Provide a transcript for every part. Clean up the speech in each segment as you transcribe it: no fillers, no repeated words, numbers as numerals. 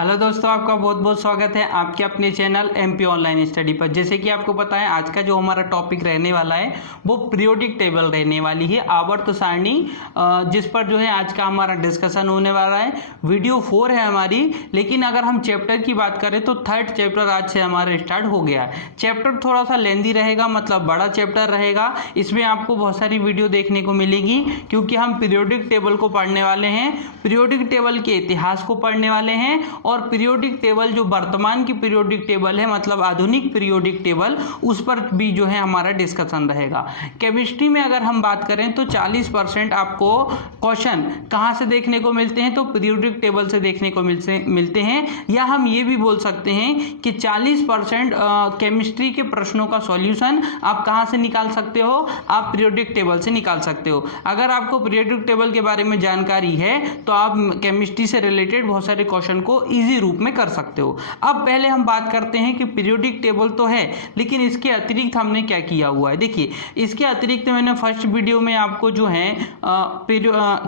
Hello दोस्तों, आपका बहुत बहुत स्वागत है आपके अपने चैनल एमपी ऑनलाइन स्टडी पर। जैसे कि आपको पता है आज का जो हमारा टॉपिक रहने वाला है वो पीरियोडिक टेबल रहने वाली है, आवर्त सारणी, जिस पर जो है आज का हमारा डिस्कशन होने वाला है। वीडियो 4 है हमारी, लेकिन अगर हम चैप्टर की बात करें तो 3rd चैप्टर आज से हमारा स्टार्ट हो गया है। चैप्टर थोड़ा सा लेंदी रहेगा, मतलब बड़ा चैप्टर रहेगा। इसमें आपको बहुत सारी वीडियो देखने को मिलेगी क्योंकि हम पीरियोडिक टेबल को पढ़ने वाले हैं, पीरियोडिक टेबल के इतिहास को पढ़ने वाले हैं और पीरियोडिक टेबल जो वर्तमान की पीरियोडिक टेबल है, मतलब आधुनिक पीरियोडिक टेबल, उस पर भी जो है हमारा डिस्कशन रहेगा। केमिस्ट्री में अगर हम बात करें तो 40% आपको क्वेश्चन कहाँ से देखने को मिलते हैं, तो पीरियोडिक टेबल से देखने को मिलते हैं। या हम ये भी बोल सकते हैं कि 40% केमिस्ट्री के प्रश्नों का सॉल्यूशन आप कहाँ से निकाल सकते हो, आप पीरियोडिक टेबल से निकाल सकते हो। अगर आपको पीरियोडिक टेबल के बारे में जानकारी है तो आप केमिस्ट्री से रिलेटेड बहुत सारे क्वेश्चन को इजी रूप में कर सकते हो। अब पहले हम बात करते हैं कि पीरियोडिक टेबल तो है, लेकिन इसके अतिरिक्त हमने क्या किया हुआ है। देखिए, इसके अतिरिक्त मैंने फर्स्ट वीडियो में आपको जो है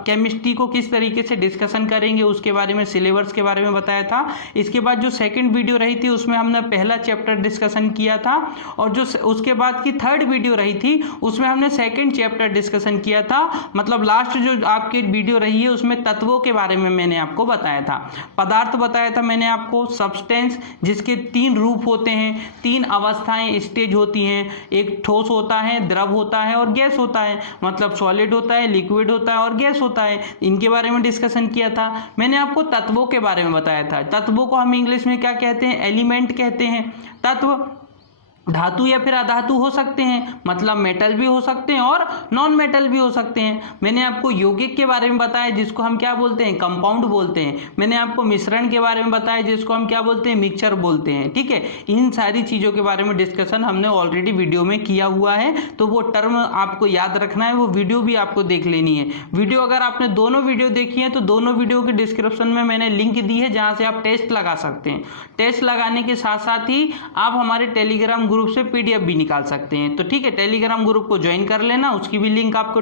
केमिस्ट्री को किस तरीके से डिस्कशन करेंगे उसके बारे में, सिलेबस के बारे में बताया था। इसके बाद जो सेकंड वीडियो रही थी उसमें हमने पहला चैप्टर डिस्कशन किया था, और जो उसके बाद की थर्ड वीडियो रही थी उसमें हमने सेकंड चैप्टर डिस्कशन किया था। मतलब लास्ट जो आपकी वीडियो रही है उसमें तत्वों के बारे में मैंने आपको बताया था, पदार्थ बताया था मैंने आपको, सब्सटेंस जिसके 3 रूप होते हैं, 3 अवस्थाएं स्टेज होती हैं, एक ठोस होता है, द्रव होता है और गैस होता है। मतलब सॉलिड होता है, लिक्विड होता है और गैस होता है। इनके बारे में डिस्कशन किया था। मैंने आपको तत्वों के बारे में बताया था। तत्वों को हम इंग्लिश में क्या कहते हैं, एलिमेंट कहते हैं। तत्व धातु या फिर अधातु हो सकते हैं, मतलब मेटल भी हो सकते हैं और नॉन मेटल भी हो सकते हैं। मैंने आपको यौगिक के बारे में बताया जिसको हम क्या बोलते हैं, कंपाउंड बोलते हैं। मैंने आपको मिश्रण के बारे में बताया जिसको हम क्या बोलते हैं, मिक्सचर बोलते हैं। ठीक है, इन सारी चीज़ों के बारे में डिस्कशन हमने ऑलरेडी वीडियो में किया हुआ है, तो वो टर्म आपको याद रखना है, वो वीडियो भी आपको देख लेनी है। वीडियो अगर आपने दोनों वीडियो देखी है तो दोनों वीडियो के डिस्क्रिप्शन में मैंने लिंक दी है जहाँ से आप टेस्ट लगा सकते हैं। टेस्ट लगाने के साथ साथ ही आप हमारे टेलीग्राम ग्रुप से पीडीएफ भी निकाल सकते हैं। तो ठीक है, टेलीग्राम ग्रुप को ज्वाइन कर लेना, उसकी भी लिंक आपको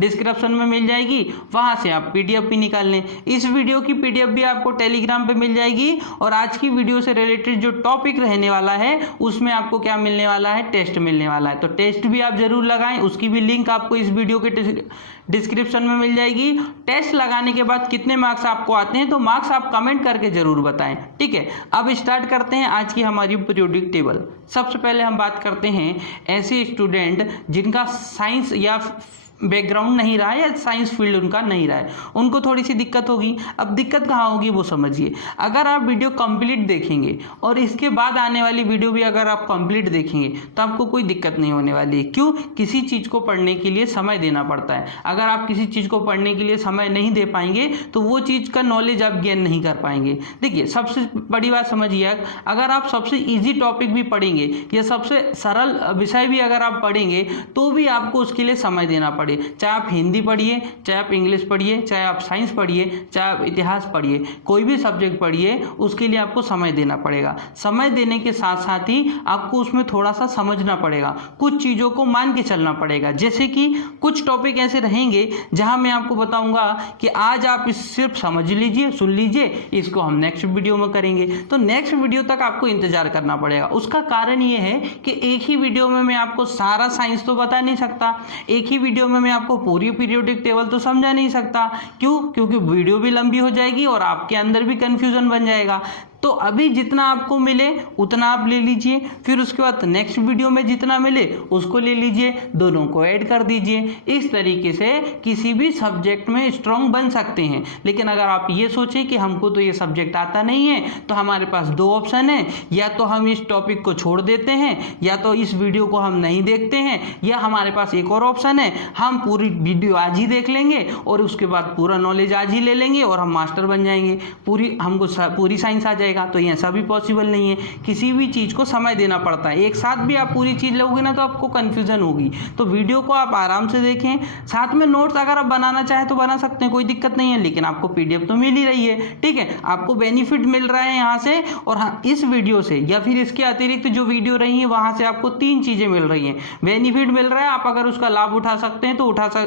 डिस्क्रिप्शन में मिल जाएगी, वहां से आप पीडीएफ भी निकाल लें। इस वीडियो की पीडीएफ भी आपको टेलीग्राम पे मिल जाएगी, और आज की वीडियो से रिलेटेड जो टॉपिक रहने वाला है उसमें आपको क्या मिलने वाला है, टेस्ट मिलने वाला है। तो टेस्ट भी आप जरूर लगाएं, उसकी भी लिंक आपको इस वीडियो के डिस्क्रिप्शन में मिल जाएगी। टेस्ट लगाने के बाद कितने मार्क्स आपको आते हैं तो मार्क्स आप कमेंट करके जरूर बताएं। ठीक है, अब स्टार्ट करते हैं आज की हमारी पीरियोडिक टेबल। सबसे पहले हम बात करते हैं ऐसे स्टूडेंट जिनका साइंस या बैकग्राउंड नहीं रहा है या साइंस फील्ड उनका नहीं रहा है, उनको थोड़ी सी दिक्कत होगी। अब दिक्कत कहाँ होगी वो समझिए। अगर आप वीडियो कंप्लीट देखेंगे और इसके बाद आने वाली वीडियो भी अगर आप कंप्लीट देखेंगे तो आपको कोई दिक्कत नहीं होने वाली है। क्यों? किसी चीज़ को पढ़ने के लिए समय देना पड़ता है। अगर आप किसी चीज़ को पढ़ने के लिए समय नहीं दे पाएंगे तो वो चीज़ का नॉलेज आप गेन नहीं कर पाएंगे। देखिए, सबसे बड़ी बात समझिए, अगर आप सबसे ईजी टॉपिक भी पढ़ेंगे या सबसे सरल विषय भी अगर आप पढ़ेंगे तो भी आपको उसके लिए समय देना पड़ेगा। चाहे आप हिंदी पढ़िए, चाहे आप इंग्लिश पढ़िए, चाहे आप साइंस पढ़िए, चाहे आप इतिहास पढ़िए, कोई भी सब्जेक्ट पढ़िए, उसके लिए आपको समय देना पड़ेगा। समय देने के साथ साथ ही आपको उसमें थोड़ा सा समझना पड़ेगा, कुछ चीज़ों को मान के चलना पड़ेगा। जैसे कि कुछ टॉपिक ऐसे रहेंगे जहां मैं आपको बताऊंगा कि आज आप इस सिर्फ समझ लीजिए, सुन लीजिए, इसको हम नेक्स्ट वीडियो में करेंगे। तो नेक्स्ट वीडियो तक आपको इंतजार करना पड़ेगा। उसका कारण ये है कि एक ही वीडियो में मैं आपको सारा साइंस तो बता नहीं सकता, एक ही वीडियो में मैं आपको पूरी पीरियोडिक टेबल तो समझा नहीं सकता। क्यों? क्योंकि वीडियो भी लंबी हो जाएगी और आपके अंदर भी कंफ्यूजन बन जाएगा। तो अभी जितना आपको मिले उतना आप ले लीजिए, फिर उसके बाद नेक्स्ट वीडियो में जितना मिले उसको ले लीजिए, दोनों को ऐड कर दीजिए। इस तरीके से किसी भी सब्जेक्ट में स्ट्रांग बन सकते हैं। लेकिन अगर आप ये सोचें कि हमको तो ये सब्जेक्ट आता नहीं है, तो हमारे पास 2 ऑप्शन है, या तो हम इस टॉपिक को छोड़ देते हैं, या तो इस वीडियो को हम नहीं देखते हैं, या हमारे पास एक और ऑप्शन है, हम पूरी वीडियो आज ही देख लेंगे और उसके बाद पूरा नॉलेज आज ही ले लेंगे और हम मास्टर बन जाएंगे, हमको पूरी साइंस आ जाएगा। पड़ेगा, तो ये ऐसा भी पॉसिबल नहीं है। किसी भी चीज़ को समय देना पड़ता है। एक साथ भी आप पूरी चीज़ लोगे ना तो आपको कन्फ्यूज़न होगी। तो वीडियो को आप आराम से देखें, साथ में नोट्स अगर आप बनाना चाहें तो बना सकते हैं, कोई दिक्कत नहीं है, लेकिन आपको PDF तो मिल ही रही है, ठीक है। आपको बेनिफिट मिल रहा है यहाँ से, और हाँ, इस वीडियो से या फिर इसके अतिरिक्त जो वीडियो रही है वहाँ से आपको 3 चीज़ें मिल रही हैं। बेनिफिट मिल रहा है, आप अगर उसका लाभ उठा सकते हैं तो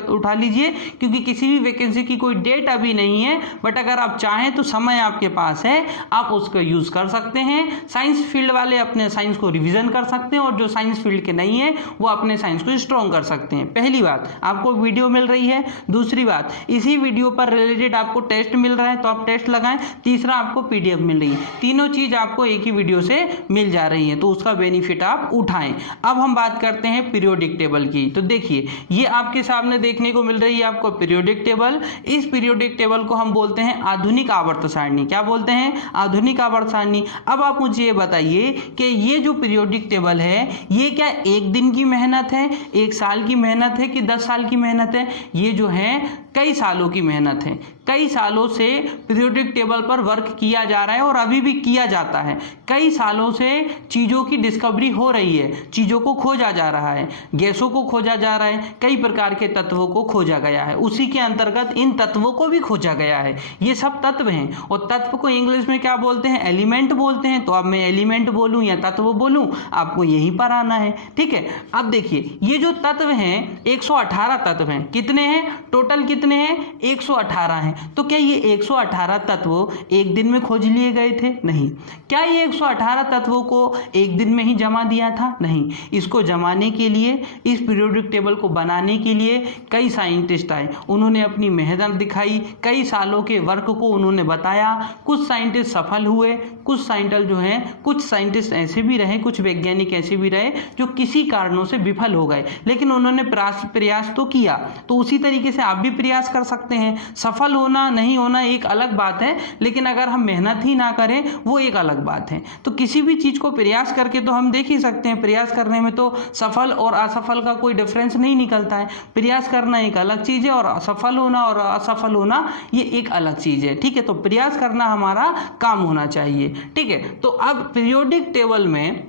उठा लीजिए, क्योंकि किसी भी वैकेंसी की कोई डेट अभी नहीं है, बट अगर आप चाहें तो समय आपके पास है, आप उसका यूज़ कर सकते हैं। साइंस फील्ड वाले अपने साइंस को रिवीजन कर सकते हैं, और जो साइंस फील्ड के नहीं है वो अपने साइंस को स्ट्रॉन्ग कर सकते हैं। पहली बात, आपको वीडियो मिल रही है। दूसरी बात, इसी वीडियो पर रिलेटेड आपको टेस्ट मिल रहा है तो आप टेस्ट लगाएं। तीसरा, आपको PDF मिल रही है। तीनों चीज़ आपको एक ही वीडियो से मिल जा रही है, तो उसका बेनिफिट आप उठाएं। अब हम बात करते हैं पीरियोडिक टेबल की। तो देखिए, ये आपके सामने देखने को मिल रही है आपको पीरियोडिक टेबल। इस पीरियोडिक टेबल को हम बोलते हैं आधुनिक आवर्त सारणी। क्या बोलते हैं? आधुनिक आवर्त सारणी। अब आप मुझे ये बताइए कि ये जो पीरियोडिक टेबल है, ये क्या एक दिन की मेहनत है, एक साल की मेहनत है, कि 10 साल की मेहनत है? ये जो है कई सालों की मेहनत है। कई सालों से पीरियोडिक टेबल पर वर्क किया जा रहा है, और अभी भी किया जाता है। कई सालों से चीज़ों की डिस्कवरी हो रही है, चीज़ों को खोजा जा रहा है, गैसों को खोजा जा रहा है, कई प्रकार के तत्वों को खोजा गया है। उसी के अंतर्गत इन तत्वों को भी खोजा गया है। ये सब तत्व हैं, और तत्व को इंग्लिश में क्या बोलते हैं? एलिमेंट बोलते हैं। तो अब मैं एलिमेंट बोलूँ या तत्व बोलूँ, आपको यहीं पर आना है, ठीक है। अब देखिए, ये जो तत्व हैं 118 तत्व हैं। कितने हैं टोटल? कितने हैं? 118 हैं। तो क्या ये 118 तत्व एक दिन में खोज लिए गए थे? नहीं। क्या ये 118 तत्वों को एक दिन में ही जमा दिया था? नहीं। इसको जमाने के लिए, इस पीरियोडिक टेबल को बनाने के लिए कई साइंटिस्ट आए, उन्होंने अपनी मेहनत दिखाई, कई सालों के वर्क को उन्होंने बताया। कुछ साइंटिस्ट सफल हुए, कुछ साइंटिस्ट ऐसे भी रहे, कुछ वैज्ञानिक ऐसे भी रहे जो किसी कारणों से विफल हो गए, लेकिन उन्होंने प्रयास तो किया। तो उसी तरीके से आप भी प्रयास कर सकते हैं। सफल होना नहीं होना एक अलग बात है, लेकिन अगर हम मेहनत ही ना करें वो एक अलग बात है। तो किसी भी चीज़ को प्रयास करके तो हम देख ही सकते हैं। प्रयास करने में तो सफल और असफल का कोई डिफरेंस नहीं निकलता है। प्रयास करना एक अलग चीज़ है, और सफल होना और असफल होना ये एक अलग चीज़ है, ठीक है। तो प्रयास करना हमारा काम होना चाहिए, ठीक है। तो अब पीरियोडिक टेबल में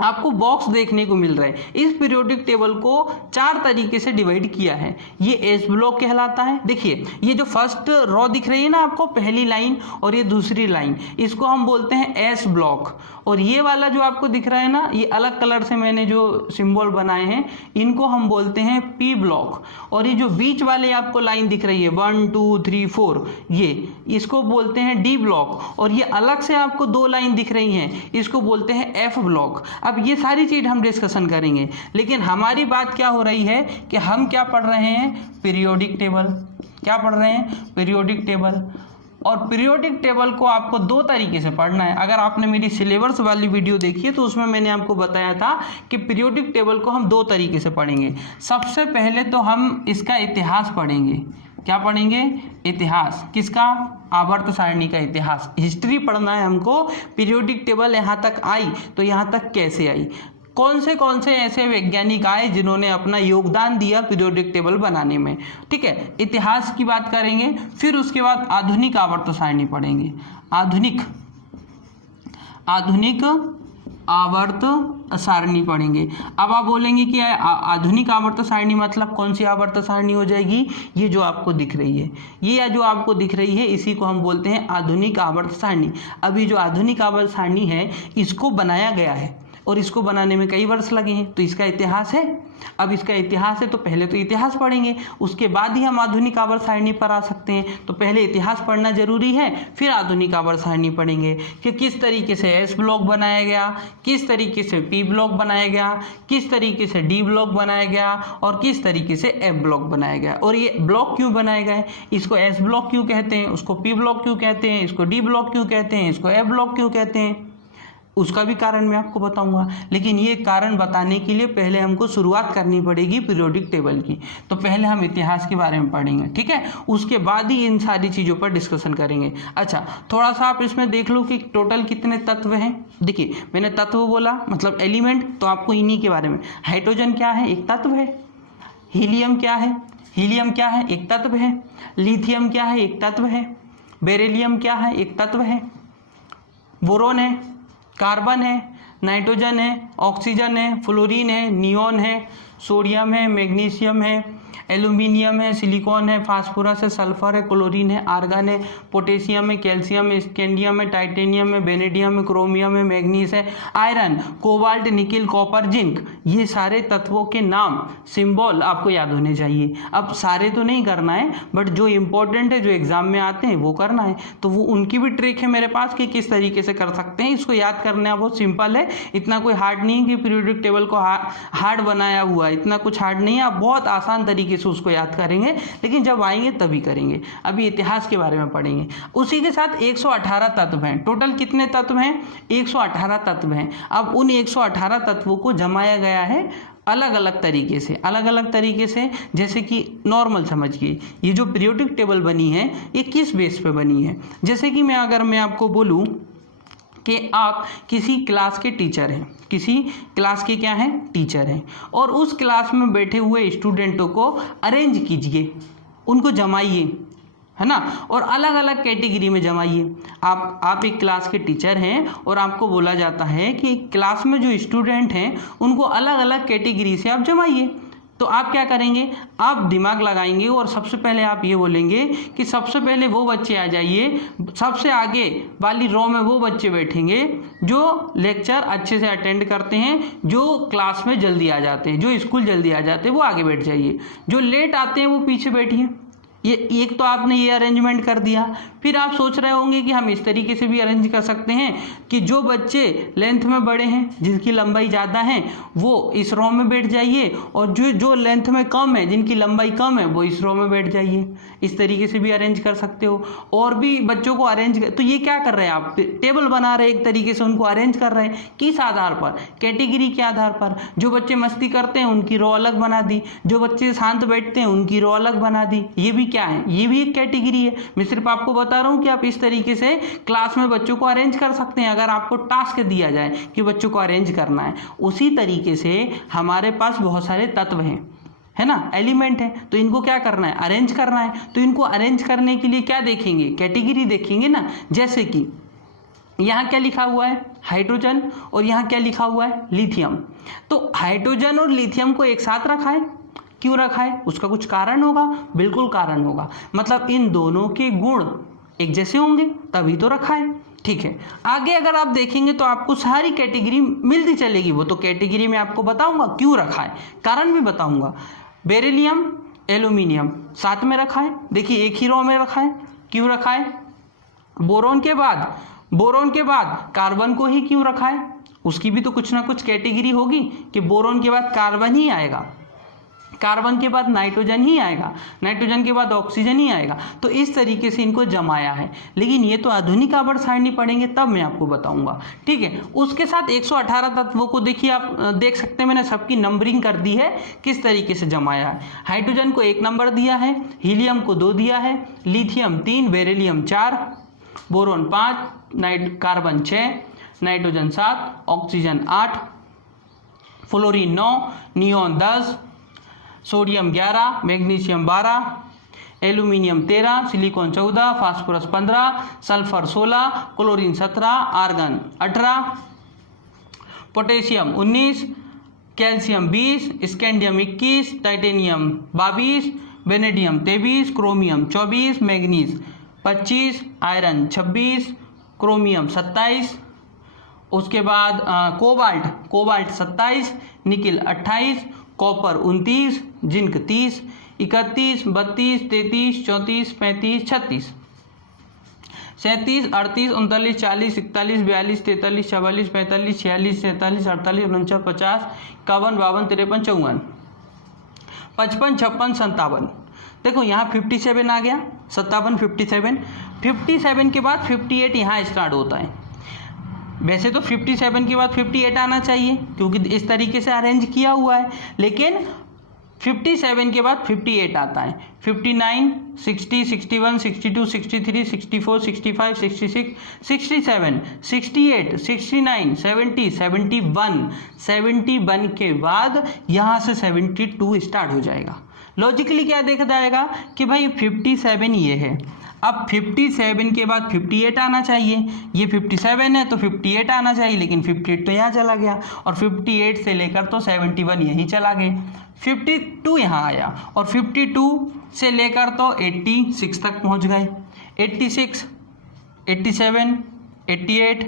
आपको बॉक्स देखने को मिल रहा है। इस पीरियोडिक टेबल को 4 तरीके से डिवाइड किया है। ये एस ब्लॉक कहलाता है। देखिए, ये जो फर्स्ट रो दिख रही है ना आपको, पहली लाइन और ये दूसरी लाइन, इसको हम बोलते हैं एस ब्लॉक। और ये वाला जो आपको दिख रहा है ना, ये अलग कलर से मैंने जो सिंबल बनाए हैं, इनको हम बोलते हैं पी ब्लॉक। और ये जो बीच वाले आपको लाइन दिख रही है 1 2 3 4, ये इसको बोलते हैं डी ब्लॉक। और ये अलग से आपको 2 लाइन दिख रही हैं, इसको बोलते हैं एफ ब्लॉक। अब ये सारी चीज़ हम डिस्कशन करेंगे, लेकिन हमारी बात क्या हो रही है कि हम क्या पढ़ रहे हैं? Periodic table. क्या पढ़ रहे हैं? Periodic table. और पीरियोडिक टेबल को आपको 2 तरीके से पढ़ना है। अगर आपने मेरी सिलेबस वाली वीडियो देखी है तो उसमें मैंने आपको बताया था कि पीरियोडिक टेबल को हम 2 तरीके से पढ़ेंगे। सबसे पहले तो हम इसका इतिहास पढ़ेंगे। क्या पढ़ेंगे? इतिहास। किसका? आवर्त सारणी का इतिहास। हिस्ट्री पढ़ना है हमको। पीरियोडिक टेबल यहाँ तक आई तो यहाँ तक कैसे आई, कौन से ऐसे वैज्ञानिक आए जिन्होंने अपना योगदान दिया पीरियोडिक टेबल बनाने में, ठीक है। इतिहास की बात करेंगे, फिर उसके बाद आधुनिक आवर्त सारणी पढ़ेंगे। आधुनिक आवर्त सारणी पढ़ेंगे। अब आप बोलेंगे कि आधुनिक आवर्त सारणी मतलब कौन सी आवर्त सारणी हो जाएगी? ये जो आपको दिख रही है, ये जो आपको दिख रही है, इसी को हम बोलते हैं आधुनिक आवर्त सारणी। अभी जो आधुनिक आवर्त सारणी है, इसको बनाया गया है और इसको बनाने में कई वर्ष लगे हैं, तो इसका इतिहास है। अब इसका इतिहास है तो पहले तो इतिहास पढ़ेंगे, उसके बाद ही हम आधुनिक आवर्त सारणी पर आ सकते हैं। तो पहले इतिहास पढ़ना जरूरी है, फिर आधुनिक आवर्त सारणी पढ़ेंगे कि किस तरीके से एस ब्लॉक बनाया गया, किस तरीके से पी ब्लॉक बनाया गया, किस तरीके से डी ब्लॉक बनाया गया और किस तरीके से एफ ब्लॉक बनाया गया। और ये ब्लॉक क्यों बनाए गए, इसको एस ब्लॉक क्यों कहते हैं, उसको पी ब्लॉक क्यों कहते हैं, इसको डी ब्लॉक क्यों कहते हैं, इसको एफ ब्लॉक क्यों कहते हैं, उसका भी कारण मैं आपको बताऊंगा। लेकिन ये कारण बताने के लिए पहले हमको शुरुआत करनी पड़ेगी पीरियोडिक टेबल की। तो पहले हम इतिहास के बारे में पढ़ेंगे, ठीक है, उसके बाद ही इन सारी चीज़ों पर डिस्कशन करेंगे। अच्छा, थोड़ा सा आप इसमें देख लो कि टोटल कितने तत्व हैं। देखिए, मैंने तत्व बोला मतलब एलिमेंट, तो आपको इन्हीं के बारे में, हाइड्रोजन क्या है, एक तत्व है। हीलियम क्या है, एक तत्व है। लिथियम क्या है, एक तत्व है। बेरिलियम क्या है, एक तत्व है। बोरोन है, कार्बन है, नाइट्रोजन है, ऑक्सीजन है, फ्लोरीन है, नियॉन है, सोडियम है, मैग्नीशियम है, एल्यूमिनियम है, सिलिकॉन है, फास्फोरस है, सल्फर है, क्लोरीन है, आर्गन है, पोटेशियम है, कैल्शियम है, स्कैंडियम है, टाइटेनियम है, वेनेडियम है, क्रोमियम है, मैग्नीज है, iron, cobalt, nickel, copper, zinc. ये सारे तत्वों के नाम, सिंबल आपको याद होने चाहिए। अब सारे तो नहीं करना है, बट जो इंपॉर्टेंट है, जो एग्जाम में आते हैं वो करना है। तो वो उनकी भी ट्रिक है मेरे पास कि किस तरीके से कर सकते हैं। इसको याद करना बहुत सिंपल है, इतना कोई हार्ड नहीं है कि पीरियोडिक टेबल को हार्ड बनाया हुआ है, इतना कुछ हार्ड नहीं है। आप बहुत आसान तरीके से उसको याद करेंगे, लेकिन जब आएंगे तभी करेंगे। अभी इतिहास के बारे में पढ़ेंगे। उसी के साथ 118 तत्व हैं। टोटल कितने तत्व हैं? 118 तत्व हैं। अब उन 118 तत्वों को जमाया गया है अलग अलग तरीके से, जैसे कि नॉर्मल समझिए। ये जो पीरियोडिक टेबल बनी है ये किस बेस पे बनी है? जैसे कि अगर मैं आपको बोलूँ कि आप किसी क्लास के टीचर हैं, किसी क्लास के क्या हैं? टीचर हैं, और उस क्लास में बैठे हुए स्टूडेंटों को अरेंज कीजिए, उनको जमाइए, है ना, और अलग अलग कैटेगरी में जमाइए। आप एक क्लास के टीचर हैं और आपको बोला जाता है कि क्लास में जो स्टूडेंट हैं उनको अलग अलग कैटेगरी से आप जमाइए। तो आप क्या करेंगे? आप दिमाग लगाएंगे और सबसे पहले आप ये बोलेंगे कि सबसे पहले वो बच्चे आ जाइए, सबसे आगे वाली रो में वो बच्चे बैठेंगे जो लेक्चर अच्छे से अटेंड करते हैं, जो क्लास में जल्दी आ जाते हैं, जो स्कूल जल्दी आ जाते हैं वो आगे बैठ जाइए, जो लेट आते हैं वो पीछे बैठिए। ये एक तो आपने ये अरेंजमेंट कर दिया। फिर आप सोच रहे होंगे कि हम इस तरीके से भी अरेंज कर सकते हैं कि जो बच्चे लेंथ में बड़े हैं, जिनकी लंबाई ज़्यादा है, वो इस रो में बैठ जाइए, और जो लेंथ में कम है, जिनकी लंबाई कम है, वो इस रो में बैठ जाइए। इस तरीके से भी अरेंज कर सकते हो। और भी बच्चों को तो ये क्या कर रहे हैं? आप टेबल बना रहे हैं, एक तरीके से उनको अरेंज कर रहे हैं। किस आधार पर? कैटेगरी के आधार पर। जो बच्चे मस्ती करते हैं उनकी रो अलग बना दी, जो बच्चे शांत बैठते हैं उनकी रो अलग बना दी। ये भी क्या है? ये भी एक कैटेगरी है। मैं सिर्फ आपको बता रहा हूं कि आप इस तरीके से क्लास में बच्चों को अरेंज कर सकते हैं, अगर आपको टास्क दिया जाए कि बच्चों को अरेंज करना है। उसी तरीके से हमारे पास बहुत सारे तत्व हैं, है ना, एलिमेंट है, तो इनको क्या करना है? अरेंज करना है। तो इनको अरेंज करने के लिए क्या देखेंगे? कैटेगरी देखेंगे ना। जैसे कि यहाँ क्या लिखा हुआ है? हाइड्रोजन, और यहाँ क्या लिखा हुआ है? लिथियम। तो हाइड्रोजन और लिथियम को एक साथ रखा है। क्यों रखा है? उसका कुछ कारण होगा। बिल्कुल कारण होगा, मतलब इन दोनों के गुण एक जैसे होंगे तभी तो रखा है। ठीक है, आगे अगर आप देखेंगे तो आपको सारी कैटेगरी मिलती चलेगी। वो तो कैटेगरी में आपको बताऊंगा क्यों रखा है, कारण भी बताऊंगा। बेरिलियम, एल्यूमिनियम साथ में रखा है, देखिए एक ही रो में रखा है। क्यों रखा है? बोरोन के बाद कार्बन को ही क्यों रखा है? उसकी भी तो कुछ ना कुछ कैटेगरी होगी कि बोरोन के बाद कार्बन ही आएगा, कार्बन के बाद नाइट्रोजन ही आएगा, नाइट्रोजन के बाद ऑक्सीजन ही आएगा। तो इस तरीके से इनको जमाया है। लेकिन ये तो आधुनिक आवर्त सारणी पढ़ेंगे तब मैं आपको बताऊंगा। ठीक है, उसके साथ 118 तत्वों को देखिए, आप देख सकते हैं मैंने सबकी नंबरिंग कर दी है किस तरीके से जमाया है। हाइड्रोजन को 1 नंबर दिया है, हीलियम को 2 दिया है, lithium 3, beryllium 4, boron 5, carbon 6, nitrogen 7, oxygen 8, fluorine 9, neon 10, sodium 11, magnesium 12, aluminium 13, silicon 14, phosphorus 15, sulphur 16, chlorine 17, argon 18, potassium 19, calcium 20, scandium 21, titanium 22, vanadium 23, chromium 24, manganese 25, iron 26, chromium 27, उसके बाद कोबाल्ट 27, निकिल 28, कॉपर 29, जिंक 30, 31, 32, 33, 34, 35, 36, 37, 38, 39, 40, 41, 42, 43, 44, 45, 46, 47, 48, 49, 50, 51, 52, 53, 54, 55, 56, 57। देखो यहाँ 57 आ गया, 57, 57 के बाद 58 यहाँ स्टार्ट होता है। वैसे तो 57 के बाद 58 आना चाहिए क्योंकि इस तरीके से अरेंज किया हुआ है, लेकिन 57 के बाद 58 आता है। 59, 60, 61, 62, 63, 64, 65, 66, 67, 68, 69, 70, 71 के बाद यहाँ से 72 स्टार्ट हो जाएगा। लॉजिकली क्या देखा जाएगा कि भाई 57 ये है, अब 57 के बाद 58 आना चाहिए, ये 57 है तो 58 आना चाहिए, लेकिन 58 तो यहाँ चला गया, और 58 से लेकर तो 71 यहीं चला गए, 52 यहाँ आया, और 52 से लेकर तो 86 तक पहुँच गए, 86, 87, 88,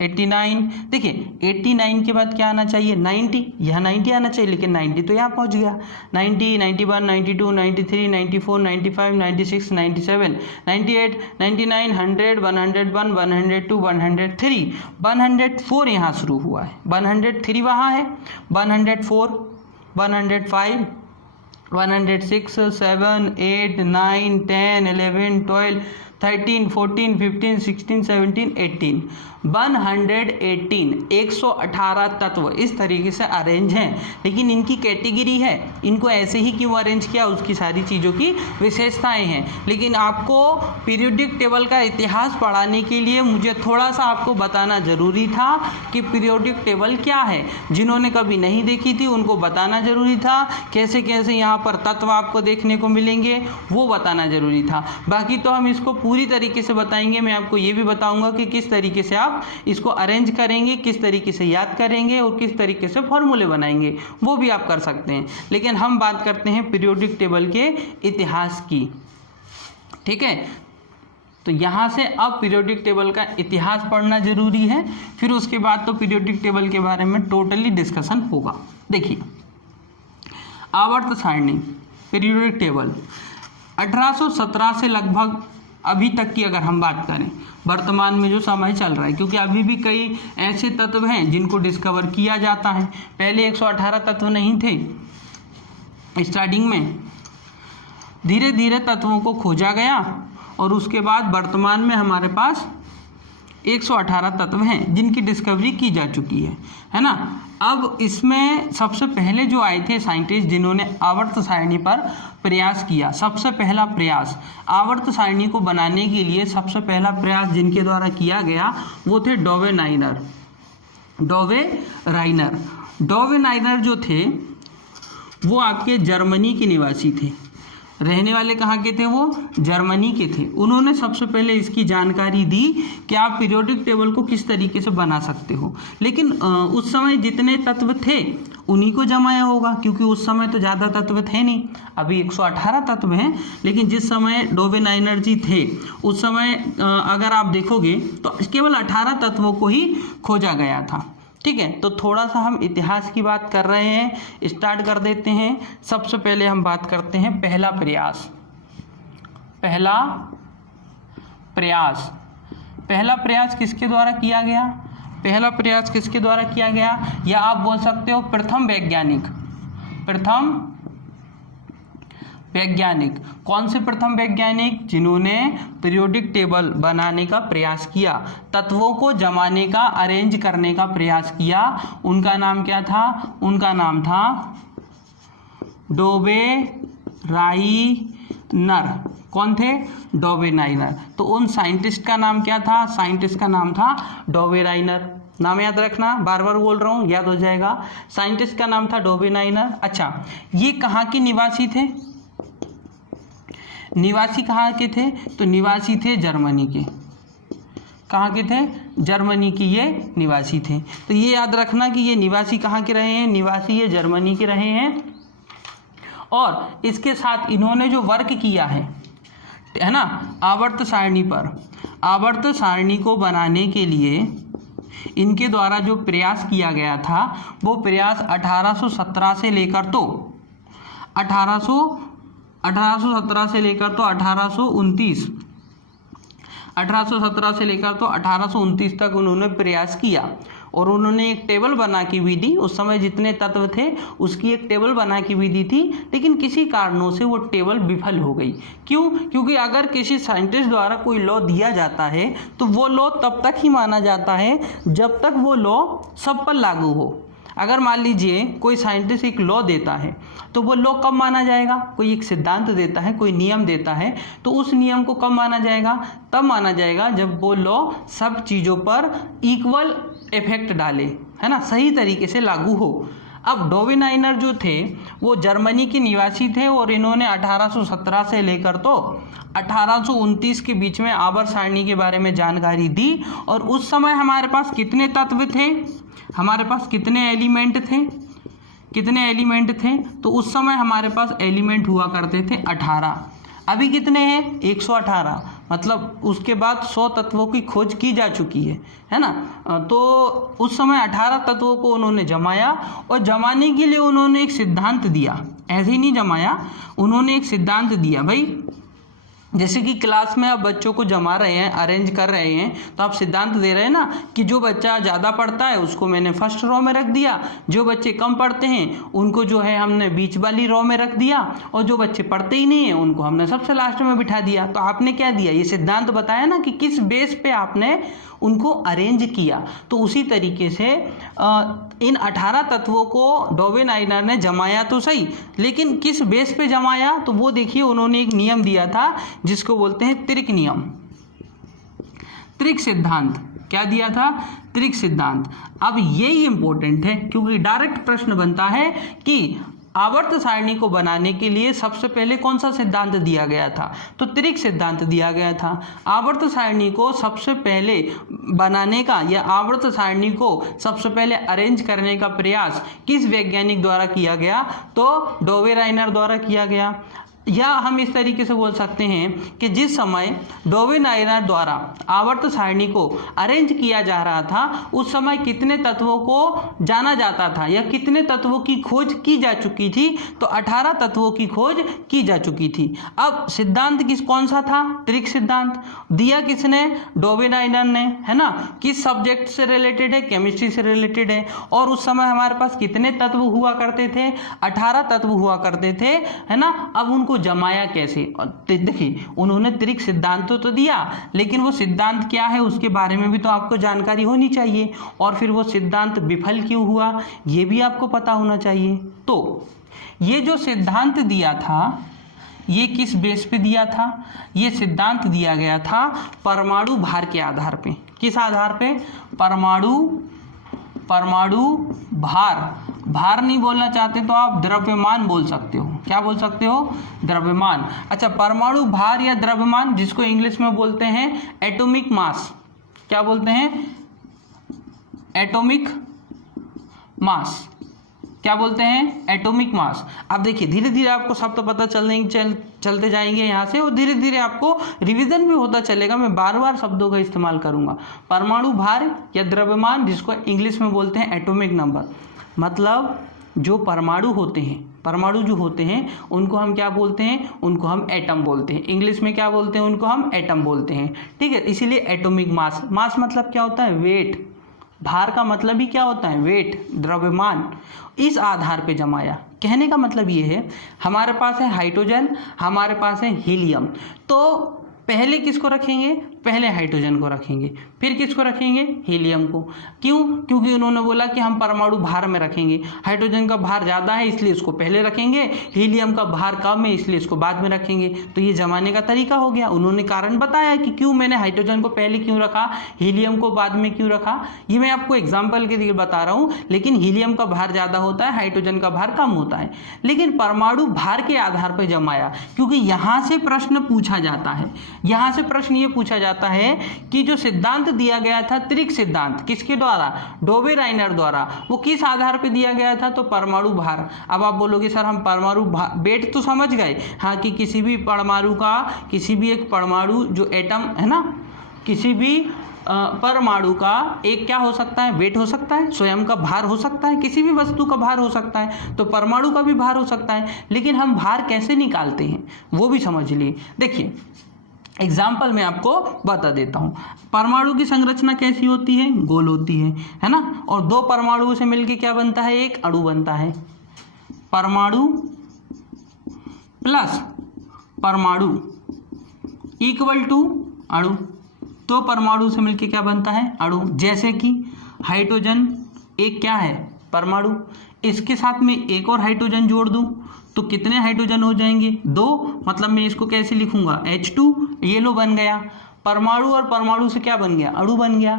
89। देखिए 89 के बाद क्या आना चाहिए, 90, यहाँ 90 आना चाहिए, लेकिन 90 तो यहाँ पहुँच गया, 90, 91, 92, 93, 94, 95, 96, 97, 98, 99, 100, 101, 102, 103, 104 यहाँ शुरू हुआ है, 103 वहाँ है, 104, 105, 106, 7, 8, 9, 10, 11, 12, 13, 14, 15, 16, 17, 18, 118, 118 तत्व इस तरीके से अरेंज हैं, लेकिन इनकी कैटेगरी है, इनको ऐसे ही क्यों अरेंज किया, उसकी सारी चीज़ों की विशेषताएं हैं। लेकिन आपको पीरियोडिक टेबल का इतिहास पढ़ाने के लिए मुझे थोड़ा सा आपको बताना ज़रूरी था कि पीरियोडिक टेबल क्या है। जिन्होंने कभी नहीं देखी थी उनको बताना ज़रूरी था, कैसे कैसे यहाँ पर तत्व आपको देखने को मिलेंगे वो बताना ज़रूरी था। बाकी तो हम इसको पूरी तरीके से बताएंगे, मैं आपको ये भी बताऊँगा कि किस तरीके से आप इसको अरेंज करेंगे, किस तरीके से याद करेंगे और किस तरीके से फॉर्मूले बनाएंगे, वो भी आप कर सकते हैं। लेकिन हम बात करते हैं पीरियोडिक टेबल के इतिहास की, ठीक है। तो यहाँ से अब पीरियोडिक टेबल का इतिहास पढ़ना जरूरी है, फिर उसके बाद तो पीरियोडिक टेबल के बारे में टोटली डिस्कशन होगा। देखिए आवर्त सारणी पीरियोडिक टेबल 1817 से लगभग अभी तक की अगर हम बात करें, वर्तमान में जो समय चल रहा है, क्योंकि अभी भी कई ऐसे तत्व हैं जिनको डिस्कवर किया जाता है। पहले 118 तत्व नहीं थे, स्टार्टिंग में धीरे धीरे तत्वों को खोजा गया और उसके बाद वर्तमान में हमारे पास 118 तत्व हैं जिनकी डिस्कवरी की जा चुकी है ना। अब इसमें सबसे पहले जो आए थे साइंटिस्ट जिन्होंने आवर्त सारणी पर प्रयास किया, सबसे पहला प्रयास आवर्त सारणी को बनाने के लिए सबसे पहला प्रयास जिनके द्वारा किया गया वो थे डोवेनाइनर। डोवेनाइनर जो थे वो आपके जर्मनी के निवासी थे, रहने वाले कहाँ के थे, वो जर्मनी के थे। उन्होंने सबसे पहले इसकी जानकारी दी कि आप पीरियोडिक टेबल को किस तरीके से बना सकते हो। लेकिन उस समय जितने तत्व थे उन्हीं को जमाया होगा, क्योंकि उस समय तो ज़्यादा तत्व थे नहीं, अभी 118 तत्व हैं। लेकिन जिस समय डोवेनाइनर जी थे उस समय अगर आप देखोगे तो केवल 18 तत्वों को ही खोजा गया था, ठीक है। तो थोड़ा सा हम इतिहास की बात कर रहे हैं, स्टार्ट कर देते हैं। सबसे पहले हम बात करते हैं पहला प्रयास किसके द्वारा किया गया, पहला प्रयास किसके द्वारा किया गया, या आप बोल सकते हो प्रथम वैज्ञानिक। कौन से प्रथम वैज्ञानिक, जिन्होंने पीरियोडिक टेबल बनाने का प्रयास किया, तत्वों को जमाने का, अरेंज करने का प्रयास किया, उनका नाम क्या था, उनका नाम था डोवेनाइनर। कौन थे, डोवेनाइनर। तो उन साइंटिस्ट का नाम क्या था, साइंटिस्ट का नाम था डोवेनाइनर। नाम याद रखना, बार बार बोल रहा हूँ, याद हो जाएगा। साइंटिस्ट का नाम था डोवेनाइनर। अच्छा, ये कहाँ के निवासी थे, निवासी कहाँ के थे, तो निवासी थे जर्मनी के। कहाँ के थे, जर्मनी की ये निवासी थे। तो ये याद रखना कि ये निवासी कहाँ के रहे हैं, निवासी ये जर्मनी के रहे हैं। और इसके साथ इन्होंने जो वर्क किया है ना आवर्त सारणी पर, आवर्त सारणी को बनाने के लिए इनके द्वारा जो प्रयास किया गया था वो प्रयास 1817 से लेकर तो 1817 से लेकर तो 1829 1829 तक उन्होंने प्रयास किया। और उन्होंने एक टेबल बना के भी दी, उस समय जितने तत्व थे उसकी एक टेबल बना के भी दी थी। लेकिन किसी कारणों से वो टेबल विफल हो गई। क्यों, क्योंकि अगर किसी साइंटिस्ट द्वारा कोई लॉ दिया जाता है तो वो लॉ तब तक ही माना जाता है जब तक वो लॉ सब पर लागू हो। अगर मान लीजिए कोई साइंटिस्ट एक लॉ देता है तो वो लॉ कब माना जाएगा, कोई एक सिद्धांत देता है, कोई नियम देता है, तो उस नियम को कब माना जाएगा, तब माना जाएगा जब वो लॉ सब चीज़ों पर इक्वल इफेक्ट डाले, है ना, सही तरीके से लागू हो। अब डोवेनाइनर जो थे वो जर्मनी के निवासी थे और इन्होंने 1817 से लेकर तो 1829 के बीच में आवर्त सारणी के बारे में जानकारी दी। और उस समय हमारे पास कितने तत्व थे, हमारे पास कितने एलिमेंट थे, कितने एलिमेंट थे, तो उस समय हमारे पास एलिमेंट हुआ करते थे 18। अभी कितने हैं, 118, मतलब उसके बाद 100 तत्वों की खोज की जा चुकी है ना। तो उस समय 18 तत्वों को उन्होंने जमाया और जमाने के लिए उन्होंने एक सिद्धांत दिया, ऐसे ही नहीं जमाया, उन्होंने एक सिद्धांत दिया भाई। जैसे कि क्लास में आप बच्चों को जमा रहे हैं, अरेंज कर रहे हैं, तो आप सिद्धांत दे रहे हैं ना कि जो बच्चा ज़्यादा पढ़ता है उसको मैंने फर्स्ट रो में रख दिया, जो बच्चे कम पढ़ते हैं उनको जो है हमने बीच वाली रो में रख दिया, और जो बच्चे पढ़ते ही नहीं हैं उनको हमने सबसे लास्ट में बिठा दिया। तो आपने क्या दिया, ये सिद्धांत बताया ना कि किस बेस पे आपने उनको अरेंज किया। तो उसी तरीके से इन 18 तत्वों को डोवेनाइनर ने जमाया तो सही, लेकिन किस बेस पे जमाया, तो वो देखिए उन्होंने एक नियम दिया था जिसको बोलते हैं त्रिक नियम, त्रिक सिद्धांत। क्या दिया था, त्रिक सिद्धांत। अब यही इंपॉर्टेंट है क्योंकि डायरेक्ट प्रश्न बनता है कि आवर्त सारणी को बनाने के लिए सबसे पहले कौन सा सिद्धांत दिया गया था, तो त्रिक सिद्धांत दिया गया था। आवर्त सारणी को सबसे पहले बनाने का या आवर्त सारणी को सबसे पहले अरेंज करने का प्रयास किस वैज्ञानिक द्वारा किया गया, तो डोवेनाइनर द्वारा किया गया। या हम इस तरीके से बोल सकते हैं कि जिस समय डोवेनाइनर द्वारा आवर्त सारणी को अरेंज किया जा रहा था उस समय कितने तत्वों को जाना जाता था या कितने तत्वों की खोज की जा चुकी थी, तो 18 तत्वों की खोज की जा चुकी थी। अब सिद्धांत कौन सा था, त्रिक सिद्धांत। दिया किसने, डोवेनाइनर ने, है ना। किस सब्जेक्ट से रिलेटेड है, केमिस्ट्री से रिलेटेड है। और उस समय हमारे पास कितने तत्व हुआ करते थे, 18 तत्व हुआ करते थे, है ना। अब उनको जमाया कैसे, देखिए उन्होंने त्रिक सिद्धांत तो दिया, लेकिन वो सिद्धांत क्या है उसके बारे में भी तो आपको जानकारी होनी चाहिए। और फिर वो सिद्धांत विफल क्यों हुआ ये भी आपको पता होना चाहिए। तो ये जो सिद्धांत दिया था ये किस बेस पे दिया था, ये सिद्धांत दिया गया था परमाणु भार के आधार पे। किस आधार पे, परमाणु भार नहीं बोलना चाहते तो आप द्रव्यमान बोल सकते हो। क्या बोल सकते हो, द्रव्यमान। अच्छा, परमाणु भार या द्रव्यमान जिसको इंग्लिश में बोलते हैं एटॉमिक मास। क्या बोलते हैं, एटॉमिक मास। क्या बोलते हैं, एटॉमिक मास। अब देखिए धीरे धीरे आपको सब तो पता चलते जाएंगे यहाँ से, और धीरे धीरे आपको रिवीजन भी होता चलेगा। मैं बार बार शब्दों का इस्तेमाल करूंगा। परमाणु भार या द्रव्यमान जिसको इंग्लिश में बोलते हैं एटॉमिक नंबर, मतलब जो परमाणु होते हैं, परमाणु जो होते हैं उनको हम क्या बोलते हैं, उनको हम एटम बोलते हैं। इंग्लिश में क्या बोलते हैं, उनको हम एटम बोलते हैं, ठीक है। इसीलिए एटॉमिक मास, मास मतलब क्या होता है, वेट। भार का मतलब ही क्या होता है, वेट, द्रव्यमान। इस आधार पे जमाया। कहने का मतलब ये है हमारे पास है हाइड्रोजन, हमारे पास है हीलियम, तो पहले किसको रखेंगे, पहले हाइड्रोजन को रखेंगे, फिर किसको रखेंगे, हीलियम को। क्यों, क्योंकि उन्होंने बोला कि हम परमाणु भार में रखेंगे। हाइड्रोजन का भार ज़्यादा है इसलिए इसको पहले रखेंगे, हीलियम का भार कम है इसलिए इसको बाद में रखेंगे। तो ये जमाने का तरीका हो गया। उन्होंने कारण बताया कि क्यों मैंने हाइड्रोजन को पहले क्यों रखा, हीलियम को बाद में क्यों रखा। ये मैं आपको एग्जाम्पल के लिए बता रहा हूँ। लेकिन हीलियम का भार ज़्यादा होता है, हाइड्रोजन का भार कम होता है। लेकिन परमाणु भार के आधार पर जमाया क्योंकि यहाँ से प्रश्न पूछा जाता है। यहाँ से प्रश्न ये पूछा जाता है कि जो सिद्धांत दिया गया था त्रिक सिद्धांत, किसके द्वारा, डोवेनाइनर द्वारा, वो किस आधार पे दिया गया था, तो परमाणु भार। अब आप बोलोगे सर हम परमाणु वेट तो समझ गए, हाँ, कि किसी भी परमाणु का, किसी भी एक परमाणु जो एटम है ना, किसी भी परमाणु का एक क्या हो सकता है, वेट हो सकता है, स्वयं का भार हो सकता है, किसी भी वस्तु का भार हो सकता है, तो परमाणु का भी भार हो सकता है। लेकिन हम भार कैसे निकालते हैं वो भी समझ लिए। देखिए एग्जाम्पल मैं आपको बता देता हूँ। परमाणु की संरचना कैसी होती है, गोल होती है ना। और दो परमाणुओं से मिलकर क्या बनता है, एक अणु बनता है। परमाणु प्लस परमाणु इक्वल टू अणु। दो परमाणु से मिलकर क्या बनता है, अणु। जैसे कि हाइड्रोजन एक क्या है, परमाणु, इसके साथ में एक और हाइड्रोजन जोड़ दूं तो कितने हाइड्रोजन हो जाएंगे, 2। मतलब मैं इसको कैसे लिखूंगा, H2, ये लो बन गया। परमाणु और परमाणु से क्या बन गया, अणु बन गया।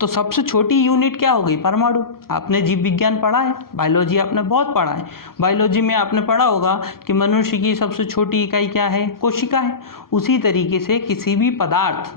तो सबसे छोटी यूनिट क्या हो गई? परमाणु। आपने जीव विज्ञान पढ़ा है, बायोलॉजी आपने बहुत पढ़ा है। बायोलॉजी में आपने पढ़ा होगा कि मनुष्य की सबसे छोटी इकाई क्या है? कोशिका है। उसी तरीके से किसी भी पदार्थ,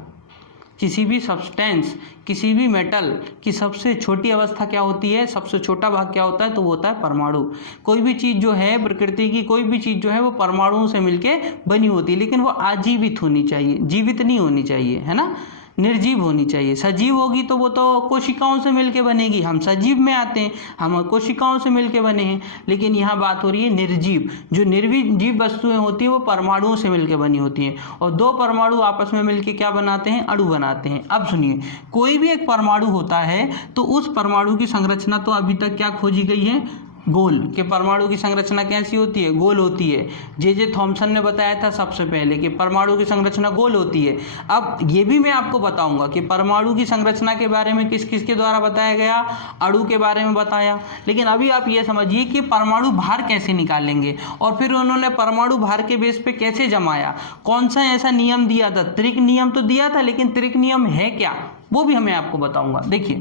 किसी भी सब्सटेंस, किसी भी मेटल की सबसे छोटी अवस्था क्या होती है? सबसे छोटा भाग क्या होता है? तो वो होता है परमाणु। कोई भी चीज़ जो है, प्रकृति की कोई भी चीज़ जो है वो परमाणुओं से मिलके बनी होती है, लेकिन वो आजीवित होनी चाहिए, जीवित नहीं होनी चाहिए, है ना, निर्जीव होनी चाहिए। सजीव होगी तो वो तो कोशिकाओं से मिलके बनेगी, हम सजीव में आते हैं, हम कोशिकाओं से मिलके बने हैं। लेकिन यहाँ बात हो रही है निर्जीव। जो निर्जीव वस्तुएं होती हैं वो परमाणुओं से मिलके बनी होती हैं, और दो परमाणु आपस में मिलके क्या बनाते हैं? अणु बनाते हैं। अब सुनिए, कोई भी एक परमाणु होता है तो उस परमाणु की संरचना तो अभी तक क्या खोजी गई है? गोल। के परमाणु की संरचना कैसी होती है? गोल होती है। जे थॉमसन ने बताया था सबसे पहले कि परमाणु की संरचना गोल होती है। अब ये भी मैं आपको बताऊंगा कि परमाणु की संरचना के बारे में किस किस के द्वारा बताया गया? अणु के बारे में बताया। लेकिन अभी आप ये समझिए कि परमाणु भार कैसे निकालेंगे, और फिर उन्होंने परमाणु भार के बेस पे कैसे जमाया, कौन सा ऐसा नियम दिया था? त्रिक नियम तो दिया था, लेकिन त्रिक नियम है क्या वो भी हमें आपको बताऊंगा। देखिए,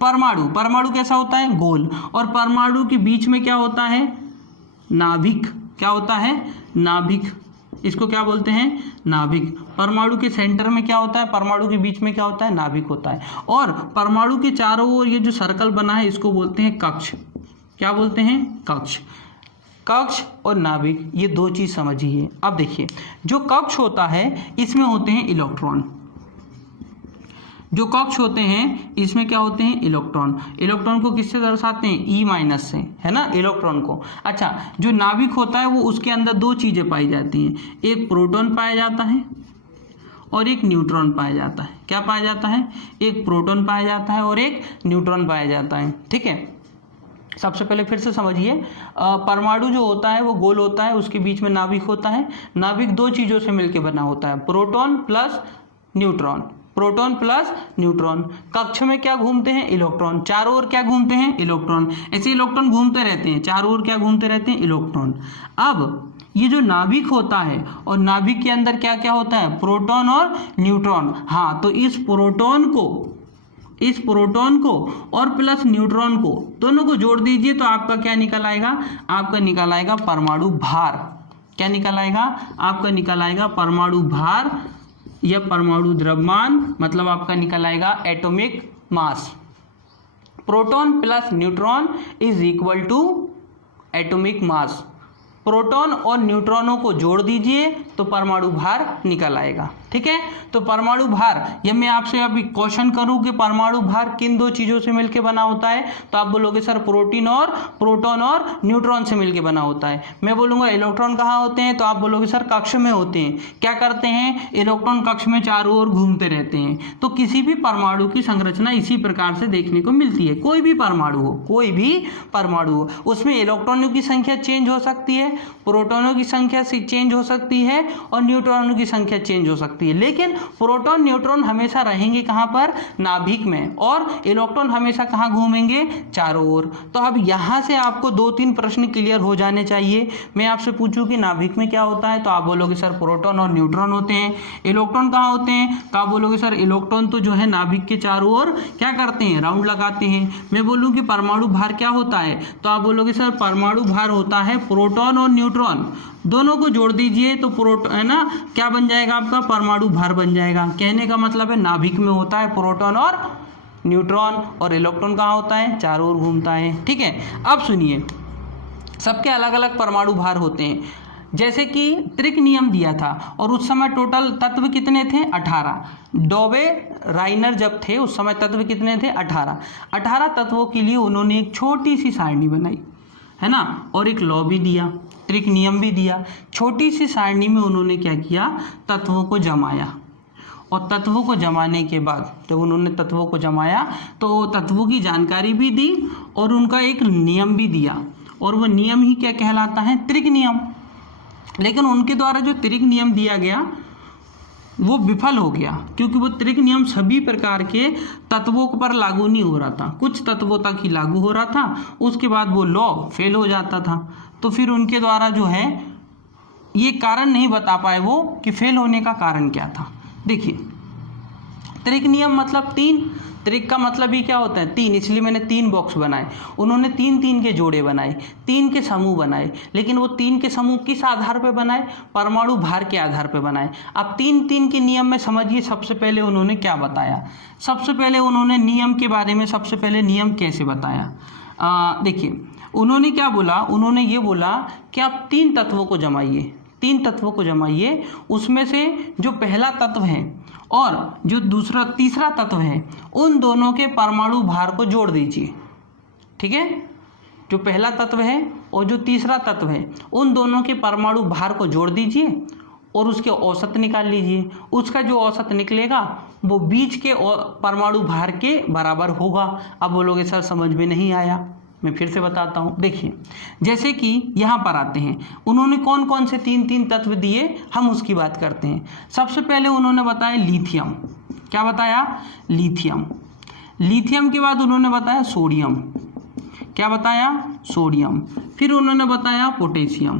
परमाणु कैसा होता है? गोल। और परमाणु के बीच में क्या होता है? नाभिक। क्या होता है? नाभिक। इसको क्या बोलते हैं? नाभिक। परमाणु के सेंटर में क्या होता है? परमाणु के बीच में क्या होता है? नाभिक होता है। और परमाणु के चारों ओर ये जो सर्कल बना है इसको बोलते हैं कक्ष। क्या बोलते हैं? कक्ष। कक्ष और नाभिक, ये दो चीज समझिए। अब देखिए, जो कक्ष होता है इसमें होते हैं इलेक्ट्रॉन। जो कक्ष होते हैं इसमें क्या होते हैं? इलेक्ट्रॉन। इलेक्ट्रॉन को किससे दर्शाते हैं? E- से, है ना, इलेक्ट्रॉन को। अच्छा, जो नाभिक होता है वो उसके अंदर दो चीजें पाई जाती हैं, एक प्रोटॉन पाया जाता है और एक न्यूट्रॉन पाया जाता है। क्या पाया जाता है? एक प्रोटॉन पाया जाता है और एक न्यूट्रॉन पाया जाता है। ठीक है, सबसे पहले फिर से समझिए, परमाणु जो होता है वो गोल होता है, उसके बीच में नाभिक होता है। नाभिक दो चीजों से मिलकर बना होता है, proton plus neutron. Proton plus neutron. कक्ष में क्या घूमते हैं? इलेक्ट्रॉन। चारों ओर क्या घूमते हैं? इलेक्ट्रॉन। ऐसे इलेक्ट्रॉन घूमते रहते हैं, चारों ओर क्या घूमते रहते हैं? इलेक्ट्रॉन। अब ये जो नाभिक होता है, और नाभिक के अंदर क्या क्या होता है? प्रोटॉन और न्यूट्रॉन। हाँ, तो इस प्रोटॉन को और प्लस न्यूट्रॉन को, दोनों को जोड़ दीजिए तो आपका क्या निकल आएगा? आपका निकल आएगा परमाणु भार। क्या निकल आएगा? आपका निकल आएगा परमाणु भार या परमाणु द्रव्यमान, मतलब आपका निकल आएगा atomic mass. Proton plus neutron is equal to atomic mass. Proton और न्यूट्रॉनों को जोड़ दीजिए तो परमाणु भार निकल आएगा। ठीक है, तो परमाणु भार, ये मैं आपसे अभी क्वेश्चन करूं कि परमाणु भार किन दो चीजों से मिलकर बना होता है, तो आप बोलोगे सर प्रोटॉन और न्यूट्रॉन से मिलकर बना होता है। मैं बोलूंगा इलेक्ट्रॉन कहाँ होते हैं, तो आप बोलोगे सर कक्ष में होते हैं। क्या करते हैं? इलेक्ट्रॉन कक्ष में चारों ओर घूमते रहते हैं। तो किसी भी परमाणु की संरचना इसी प्रकार से देखने को मिलती है। कोई भी परमाणु हो, उसमें इलेक्ट्रॉनों की संख्या चेंज हो सकती है, प्रोटॉनों की संख्या से चेंज हो सकती है, और न्यूट्रॉनों की संख्या चेंज हो सकती है। लेकिन प्रोटॉन न्यूट्रॉन हमेशा रहेंगे कहां पर? नाभिक में। और इलेक्ट्रॉन हमेशा कहां घूमेंगे? चारों ओर। तो अब यहां से आपको 2-3 प्रश्न क्लियर हो जाने चाहिए। मैं आपसे पूछूं कि नाभिक में क्या होता है, तो आप बोलोगे सर प्रोटॉन और न्यूट्रॉन होते हैं। इलेक्ट्रॉन कहां होते हैं, तो आप बोलोगे सर इलेक्ट्रॉन तो जो है नाभिक के चारों ओर क्या करते हैं? राउंड लगाते हैं। मैं बोलूं कि परमाणु भार क्या होता है, तो आप बोलोगे सर परमाणु भार होता है प्रोटॉन और न्यूट्रॉन, दोनों को जोड़ दीजिए तो प्रोटॉन, है ना, क्या बन जाएगा आपका? परमाणु भार बन जाएगा। कहने का मतलब है नाभिक में होता है प्रोटॉन और न्यूट्रॉन, और इलेक्ट्रॉन कहाँ होता है? चारों ओर घूमता है। ठीक है, अब सुनिए, सबके अलग अलग परमाणु भार होते हैं। जैसे कि त्रिक नियम दिया था, और उस समय टोटल तत्व कितने थे? 18। डोबे राइनर जब थे उस समय तत्व कितने थे? 18 तत्वों के लिए उन्होंने एक छोटी सी सारणी बनाई, है ना, और एक लॉ भी दिया, त्रिक नियम भी दिया। छोटी सी सारणी में उन्होंने क्या किया? तत्वों को जमाया, और तत्वों को जमाने के बाद जब उन्होंने तत्वों को जमाया तो तत्वों की जानकारी भी दी और उनका एक नियम भी दिया, और वो नियम ही क्या कहलाता है? त्रिक नियम। लेकिन उनके द्वारा जो त्रिक नियम दिया गया वो विफल हो गया, क्योंकि वो त्रिक नियम सभी प्रकार के तत्वों पर लागू नहीं हो रहा था, कुछ तत्वों तक ही लागू हो रहा था, उसके बाद वो लॉ फेल हो जाता था। तो फिर उनके द्वारा जो है ये कारण नहीं बता पाए वो कि फेल होने का कारण क्या था। देखिए, त्रिक नियम मतलब 3, त्रिक का मतलब ही क्या होता है 3, इसलिए मैंने 3 बॉक्स बनाए। उन्होंने 3-3 के जोड़े बनाए, 3 के समूह बनाए, लेकिन वो 3 के समूह किस आधार पे बनाए, परमाणु भार के आधार पे बनाए। अब 3-3 के नियम में समझिए सबसे पहले उन्होंने क्या बताया। सबसे पहले उन्होंने नियम के बारे में, सबसे पहले नियम कैसे बताया, देखिए उन्होंने क्या बोला, उन्होंने ये बोला कि आप 3 तत्वों को जमाइए, 3 तत्वों को जमाइए, उसमें से जो पहला तत्व है और जो तीसरा तत्व है उन दोनों के परमाणु भार को जोड़ दीजिए। ठीक है, जो पहला तत्व है और जो तीसरा तत्व है उन दोनों के परमाणु भार को जोड़ दीजिए और उसके औसत निकाल लीजिए। उसका जो औसत निकलेगा वो बीच के परमाणु भार के बराबर होगा। अब बोलोगे सर समझ में नहीं आया, मैं फिर से बताता हूँ। देखिए जैसे कि यहाँ पर आते हैं, उन्होंने कौन कौन से 3-3 तत्व दिए हम उसकी बात करते हैं। सबसे पहले उन्होंने बताया लिथियम। क्या बताया, लिथियम। लिथियम के बाद उन्होंने बताया सोडियम। क्या बताया, सोडियम। फिर उन्होंने बताया पोटेशियम।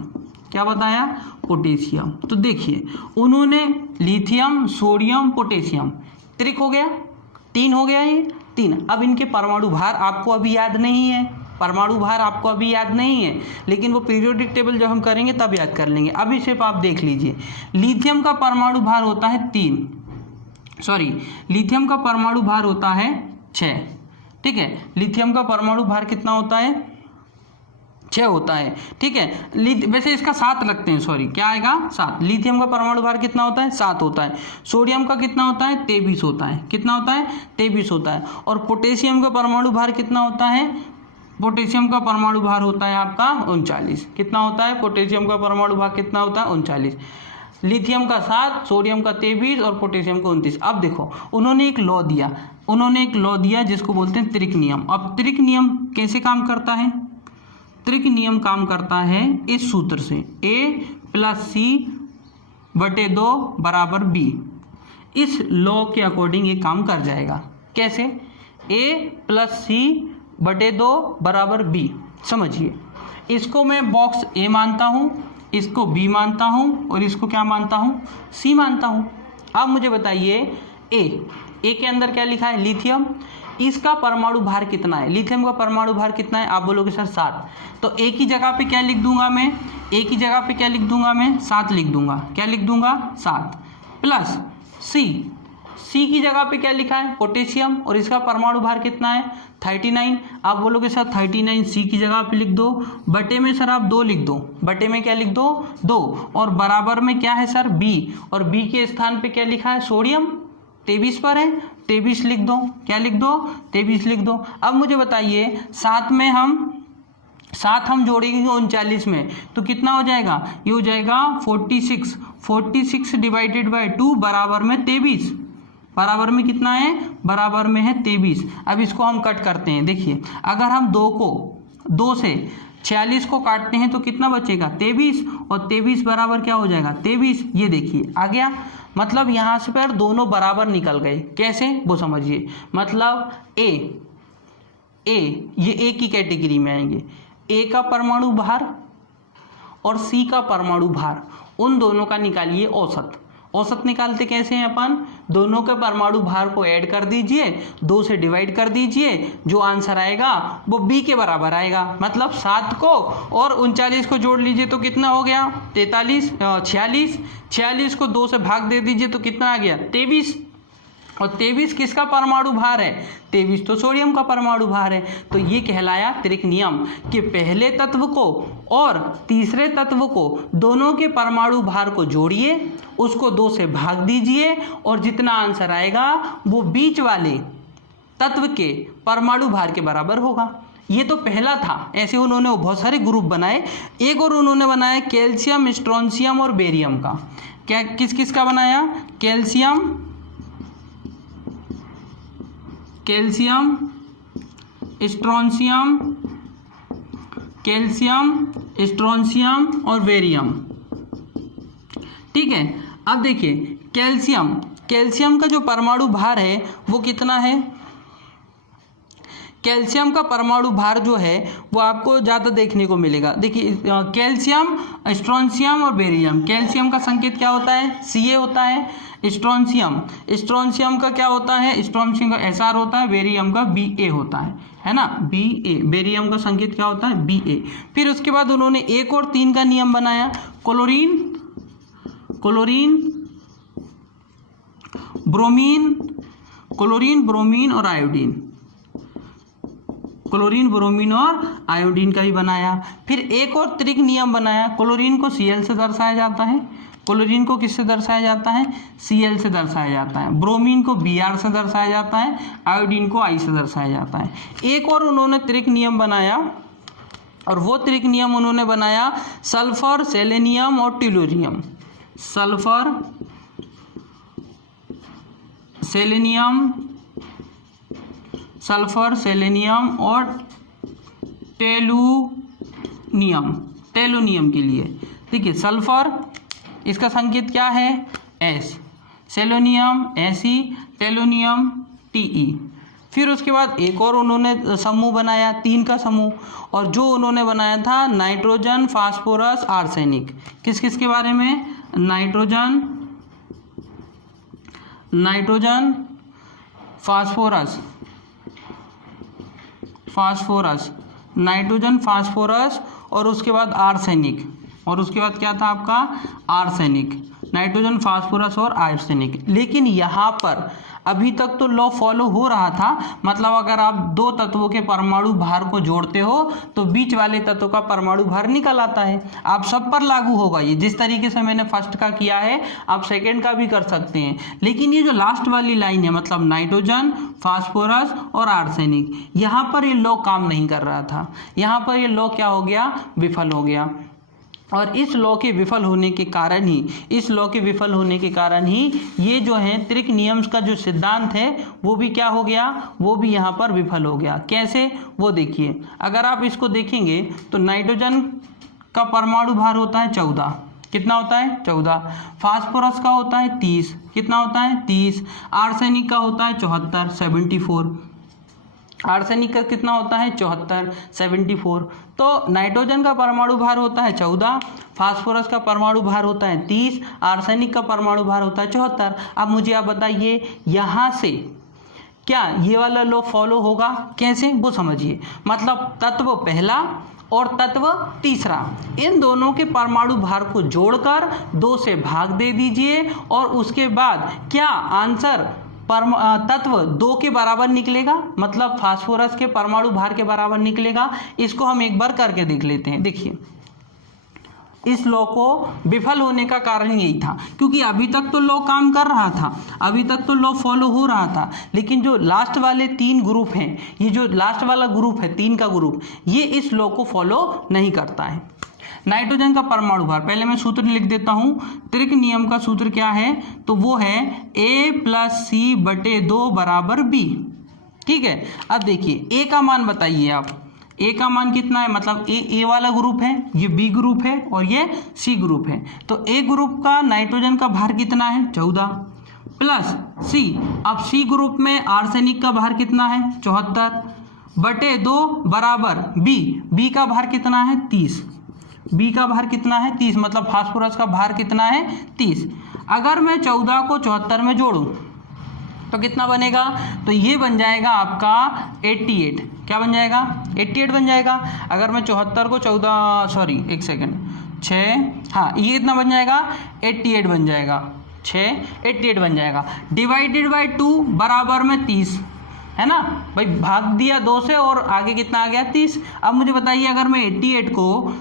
क्या बताया, पोटेशियम। तो देखिए उन्होंने लिथियम, सोडियम, पोटेशियम, त्रिक हो गया, 3 हो गया, ये 3। अब इनके परमाणु भार आपको अभी याद नहीं है, परमाणु भार आपको अभी याद नहीं है, लेकिन वो पीरियोडिक टेबल जब हम करेंगे तब याद कर लेंगे। अभी सिर्फ आप देख लीजिए, लिथियम का परमाणु भार होता है 3, लिथियम का परमाणु भार होता है 6। ठीक है, लिथियम का परमाणु भार कितना होता है, 6 होता है। ठीक है, वैसे इसका 7 लगते हैं, सॉरी क्या आएगा 7। लिथियम का परमाणु भार कितना होता है, 7 होता है। सोडियम का कितना होता है, 23 होता है। कितना होता है, 23 होता है। और पोटेशियम का परमाणु भार कितना होता है, पोटेशियम का परमाणु भार होता है आपका 39। कितना होता है, पोटेशियम का परमाणु भार कितना होता है, 39। लिथियम का 7, सोडियम का 23 और पोटेशियम का 29। अब देखो उन्होंने एक लॉ दिया, जिसको बोलते हैं त्रिक नियम। अब त्रिक नियम कैसे काम करता है, त्रिक नियम काम करता है इस सूत्र से, A + C/2 = B। इस लॉ के अकॉर्डिंग ये काम कर जाएगा। कैसे, A + C/2 = B। समझिए, इसको मैं बॉक्स A मानता हूँ, इसको B मानता हूँ और इसको क्या मानता हूँ, C मानता हूँ। अब मुझे बताइए A के अंदर क्या लिखा है, लिथियम। इसका परमाणु भार कितना है, लिथियम का परमाणु भार कितना है, आप बोलोगे सर 7। तो A की जगह पे क्या लिख दूंगा मैं, A की जगह पे क्या लिख दूंगा मैं, 7 लिख दूंगा। क्या लिख दूंगा, 7 प्लस C की जगह पे क्या लिखा है, पोटेशियम, और इसका परमाणु भार कितना है, 39। आप बोलोगे सर 39 C की जगह पे लिख दो, बटे में सर आप 2 लिख दो, बटे में क्या लिख दो, 2, और बराबर में क्या है सर B, और B के स्थान पे क्या लिखा है, सोडियम 23 पर है, 23 लिख दो। क्या लिख दो, 23 लिख दो। अब मुझे बताइए 7 हम जोड़ेंगे 39 में तो कितना हो जाएगा, ये हो जाएगा 46 / 2 बराबर में 23। बराबर में कितना है, बराबर में है 23। अब इसको हम कट करते हैं। देखिए अगर हम 2 से 46 को काटते हैं तो कितना बचेगा, 23, और 23 बराबर क्या हो जाएगा, 23। ये देखिए आ गया, मतलब यहाँ से पर दोनों बराबर निकल गए। कैसे, वो समझिए। मतलब ए ये ए की कैटेगरी में आएंगे। ए का परमाणु भार और सी का परमाणु भार, उन दोनों का निकालिए औसत। औसत निकालते कैसे हैं अपन, दोनों के परमाणु भार को ऐड कर दीजिए, 2 से डिवाइड कर दीजिए, जो आंसर आएगा वो B के बराबर आएगा। मतलब 7 को और 39 को जोड़ लीजिए तो कितना हो गया, 46 को 2 से भाग दे दीजिए तो कितना आ गया, 23। और 23 किसका परमाणु भार है, 23 तो सोडियम का परमाणु भार है। तो ये कहलाया त्रिक नियम कि पहले तत्व को और तीसरे तत्व को दोनों के परमाणु भार को जोड़िए, उसको 2 से भाग दीजिए, और जितना आंसर आएगा वो बीच वाले तत्व के परमाणु भार के बराबर होगा। ये तो पहला था। ऐसे उन्होंने बहुत सारे ग्रुप बनाए। एक और उन्होंने बनाया कैल्शियम, स्ट्रोंशियम और बेरियम का। क्या किस किस का बनाया, कैल्शियम, स्ट्रोंशियम और बेरियम। ठीक है, अब देखिए कैल्शियम का जो परमाणु भार है वो कितना है। कैल्शियम का परमाणु भार जो है वो आपको ज़्यादा देखने को मिलेगा। देखिए कैल्शियम, स्ट्रोंशियम और बेरियम। कैल्शियम का संकेत क्या होता है, Ca होता है, स्ट्रोंशियम, स्ट्रोंशियम का क्या होता है, स्ट्रोंशियम का Sr होता है, बेरियम का Ba होता है ना, Ba, बेरियम का संकेत क्या होता है, Ba। फिर उसके बाद उन्होंने 1 और 3 का नियम बनाया, chlorine, chlorine bromine, chlorine bromine और आयोडीन, क्लोरीन ब्रोमीन और आयोडीन का भी बनाया। फिर एक और त्रिक नियम बनाया, क्लोरीन को Cl से दर्शाया जाता है, क्लोरीन को किससे दर्शाया जाता है, Cl से दर्शाया जाता है, ब्रोमीन को Br से दर्शाया जाता है, आयोडीन को I से दर्शाया जाता है। एक और उन्होंने त्रिक नियम बनाया, और वो त्रिक नियम उन्होंने बनाया सल्फर, सेलेनियम और tellurium, sulphur, selenium, sulphur, selenium और टेलुनियम, टेलुनियम के लिए देखिए सल्फर इसका संकेत क्या है, S, सेलेनियम Fe, टेलुनियम Te। फिर उसके बाद एक और उन्होंने समूह बनाया, 3 का समूह, और जो उन्होंने बनाया था नाइट्रोजन, फास्फोरस, आर्सेनिक। किस किस के बारे में, nitrogen, nitrogen, phosphorus, phosphorus, nitrogen, phosphorus, और उसके बाद आर्सेनिक, और उसके बाद क्या था आपका, आर्सेनिक, नाइट्रोजन, फास्फोरस और आर्सेनिक। लेकिन यहाँ पर अभी तक तो लॉ फॉलो हो रहा था, मतलब अगर आप 2 तत्वों के परमाणु भार को जोड़ते हो तो बीच वाले तत्व का परमाणु भार निकल आता है। आप सब पर लागू होगा ये, जिस तरीके से मैंने फर्स्ट का किया है आप सेकंड का भी कर सकते हैं। लेकिन ये जो लास्ट वाली लाइन है, मतलब नाइट्रोजन, फास्फोरस और आर्सेनिक, यहाँ पर ये लॉ काम नहीं कर रहा था, यहाँ पर ये लॉ क्या हो गया, विफल हो गया। और इस लॉ के विफल होने के कारण ही, इस लॉ के विफल होने के कारण ही ये जो है त्रिक नियम्स का जो सिद्धांत है वो भी क्या हो गया, वो भी यहाँ पर विफल हो गया। कैसे, वो देखिए, अगर आप इसको देखेंगे तो नाइट्रोजन का परमाणु भार होता है 14, कितना होता है 14, फास्फोरस का होता है 30, कितना होता है 30, आर्सेनिक का होता है 74, 74, आर्सेनिक का कितना होता है 74, 74। तो नाइट्रोजन का परमाणु भार होता है 14, फास्फोरस का परमाणु भार होता है 30, आर्सेनिक का परमाणु भार होता है 74। अब मुझे आप बताइए यहाँ से क्या ये वाला लॉ फॉलो होगा, कैसे, वो समझिए। मतलब तत्व पहला और तत्व तीसरा, इन दोनों के परमाणु भार को जोड़कर 2 से भाग दे दीजिए, और उसके बाद क्या आंसर तत्व 2 के बराबर निकलेगा, मतलब फास्फोरस के परमाणु भार के बराबर निकलेगा। इसको हम एक बार करके देख लेते हैं। देखिए, इस लॉ को विफल होने का कारण यही था, क्योंकि अभी तक तो लॉ काम कर रहा था, अभी तक तो लॉ फॉलो हो रहा था, लेकिन जो लास्ट वाले 3 ग्रुप हैं, ये जो लास्ट वाला ग्रुप है 3 का ग्रुप, ये इस लॉ को फॉलो नहीं करता है। नाइट्रोजन का परमाणु भार, पहले मैं सूत्र लिख देता हूं, त्रिक नियम का सूत्र क्या है, तो वो है A+C/2 बराबर B। ठीक है, अब देखिए A का मान बताइए आप, A का मान कितना है, मतलब A वाला ग्रुप है, ये B ग्रुप है और ये C ग्रुप है। तो A ग्रुप का नाइट्रोजन का भार कितना है 14 प्लस C, अब C ग्रुप में आर्सेनिक का भार कितना है 74/2 बराबर B का भार कितना है 30, B का भार कितना है 30, मतलब फास्फोरस का भार कितना है 30। अगर मैं 14 को 74 में जोड़ूं तो कितना बनेगा, तो ये बन जाएगा आपका 88, क्या बन जाएगा 88 बन जाएगा। अगर मैं 74 को 14, सॉरी एक सेकेंड, 6, हाँ ये कितना बन जाएगा 88 बन जाएगा, 88 बन जाएगा। डिवाइडेड बाई 2 बराबर में 30 है ना भाई, भाग दिया 2 से और आगे कितना आ गया 30। अब मुझे बताइए, अगर मैं 88 को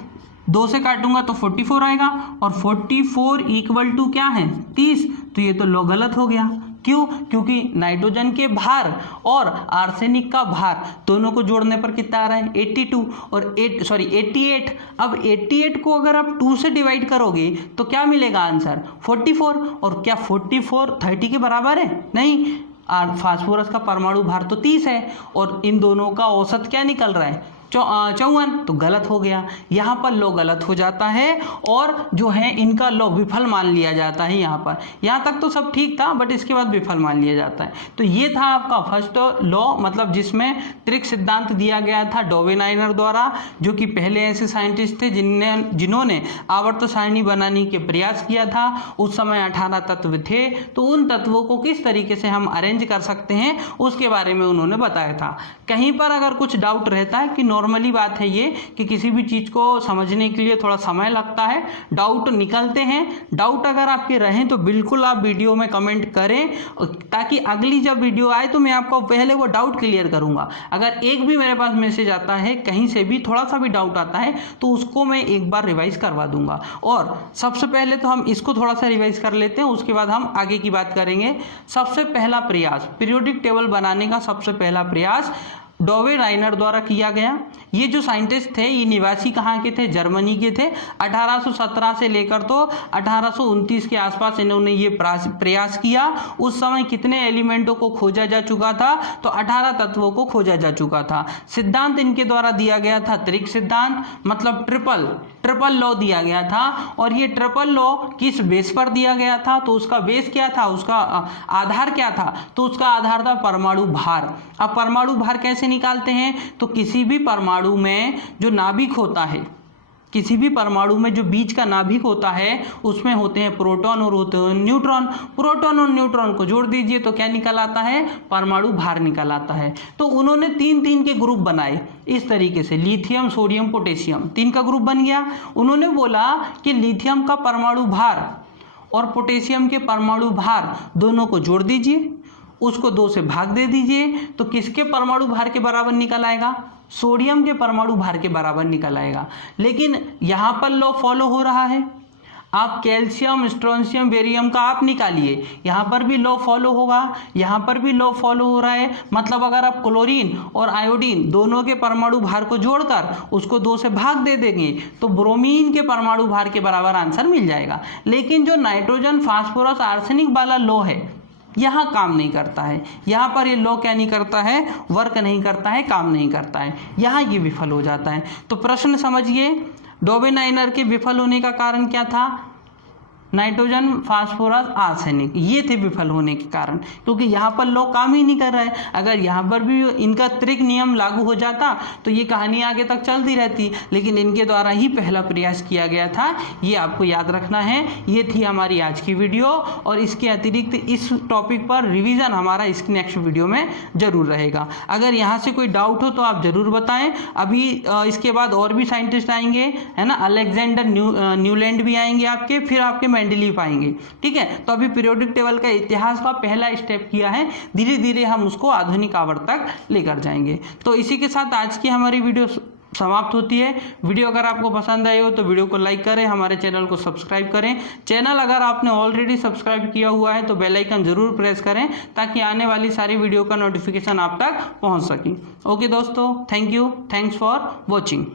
2 से काटूंगा तो 44 आएगा, और 44 इक्वल टू क्या है 30, तो ये तो लॉ गलत हो गया। क्यों, क्योंकि नाइट्रोजन के भार और आर्सेनिक का भार दोनों को जोड़ने पर कितना आ रहा है 82 और 88। अब 88 को अगर आप 2 से डिवाइड करोगे तो क्या मिलेगा आंसर 44, और क्या 44 30 के बराबर है, नहीं। फास्फोरस का परमाणु भार तो 30 है, और इन दोनों का औसत क्या निकल रहा है 54 तो गलत हो गया, यहाँ पर लॉ गलत हो जाता है और जो है इनका लॉ विफल मान लिया जाता है। यहाँ तक तो सब ठीक था, बट इसके बाद विफल मान लिया जाता है। तो ये था आपका फर्स्ट लॉ, मतलब जिसमें त्रिक सिद्धांत दिया गया था डॉवेनाइनर द्वारा, जो कि पहले ऐसे साइंटिस्ट थे जिन्होंने आवर्त सारणी बनाने के प्रयास किया था। उस समय 18 तत्व थे, तो उन तत्वों को किस तरीके से हम अरेंज कर सकते हैं उसके बारे में उन्होंने बताया था। कहीं पर अगर कुछ डाउट रहता है, कि नॉर्मली बात है ये कि किसी भी चीज़ को समझने के लिए थोड़ा समय लगता है, डाउट निकलते हैं। डाउट अगर आपके रहें तो बिल्कुल आप वीडियो में कमेंट करें, ताकि अगली जब वीडियो आए तो मैं आपको पहले वो डाउट क्लियर करूंगा। अगर एक भी मेरे पास मैसेज आता है, कहीं से भी थोड़ा सा भी डाउट आता है, तो उसको मैं एक बार रिवाइज करवा दूंगा। और सबसे पहले तो हम इसको थोड़ा सा रिवाइज कर लेते हैं, उसके बाद हम आगे की बात करेंगे। सबसे पहला प्रयास पीरियोडिक टेबल बनाने का, सबसे पहला प्रयास डॉवेनाइनर द्वारा किया गया। ये जो साइंटिस्ट थे, ये निवासी कहाँ के थे? जर्मनी के थे। 1817 से लेकर तो 1829 के आसपास इन्होंने ये प्रयास किया। उस समय कितने एलिमेंटों को खोजा जा चुका था? तो 18 तत्वों को खोजा जा चुका था। सिद्धांत इनके द्वारा दिया गया था त्रिक सिद्धांत, मतलब ट्रिपल लॉ दिया गया था। और ये ट्रिपल लॉ किस बेस पर दिया गया था? तो उसका बेस क्या था, उसका आधार क्या था? तो उसका आधार था परमाणु भार। अब परमाणु भार कैसे निकालते हैं? तो किसी भी परमाणु में जो नाभिक होता है, किसी भी परमाणु में जो बीच का नाभिक होता है, उसमें होते हैं प्रोटॉन और होते हैं न्यूट्रॉन। प्रोटॉन और न्यूट्रॉन को जोड़ दीजिए तो क्या निकल आता है? परमाणु भार निकल आता है। तो उन्होंने 3-3 के ग्रुप बनाए इस तरीके से, लिथियम, सोडियम, पोटेशियम, 3 का ग्रुप बन गया। उन्होंने बोला कि लिथियम का परमाणु भार और पोटेशियम के परमाणु भार दोनों को जोड़ दीजिए, उसको 2 से भाग दे दीजिए, तो किसके परमाणु भार के बराबर निकल आएगा? सोडियम के परमाणु भार के बराबर निकल आएगा। लेकिन यहाँ पर लॉ फॉलो हो रहा है। आप कैल्शियम, स्ट्रोंशियम, बेरियम का आप निकालिए, यहाँ पर भी लॉ फॉलो होगा, यहाँ पर भी लॉ फॉलो हो रहा है। मतलब अगर आप क्लोरीन और आयोडीन दोनों के परमाणु भार को जोड़कर उसको 2 से भाग दे देंगे तो ब्रोमीन के परमाणु भार के बराबर आंसर मिल जाएगा। लेकिन जो नाइट्रोजन, फास्फोरस, आर्सेनिक वाला लॉ है, यहाँ काम नहीं करता है। यहाँ पर ये लॉ क्या नहीं करता है? वर्क नहीं करता है, काम नहीं करता है। यहाँ ये विफल हो जाता है। तो प्रश्न समझिए, डॉवेनाइनर के विफल होने का कारण क्या था? नाइट्रोजन, फास्फोरस, आर्सेनिक, ये थे विफल होने के कारण, क्योंकि यहाँ पर लॉ काम ही नहीं कर रहा है। अगर यहाँ पर भी इनका त्रिक नियम लागू हो जाता तो ये कहानी आगे तक चलती रहती, लेकिन इनके द्वारा ही पहला प्रयास किया गया था। ये आपको याद रखना है। ये थी हमारी आज की वीडियो, और इसके अतिरिक्त इस टॉपिक पर रिवीजन हमारा इस नेक्स्ट वीडियो में जरूर रहेगा। अगर यहाँ से कोई डाउट हो तो आप ज़रूर बताएं। अभी इसके बाद और भी साइंटिस्ट आएंगे, है ना, अलेक्जेंडर न्यूलैंड भी आएंगे आपके, फिर आपके मेंडलीफ आएंगे। ठीक है, तो अभी पीरियोडिक टेबल का इतिहास का पहला स्टेप किया है, धीरे धीरे हम उसको आधुनिक आवर्त तक लेकर जाएंगे। तो इसी के साथ आज की हमारी वीडियो समाप्त होती है। वीडियो अगर आपको पसंद आई हो तो वीडियो को लाइक करें, हमारे चैनल को सब्सक्राइब करें। चैनल अगर आपने ऑलरेडी सब्सक्राइब किया हुआ है तो बेल आइकन जरूर प्रेस करें, ताकि आने वाली सारी वीडियो का नोटिफिकेशन आप तक पहुंच सके। ओके दोस्तों, thank you, thanks for watching.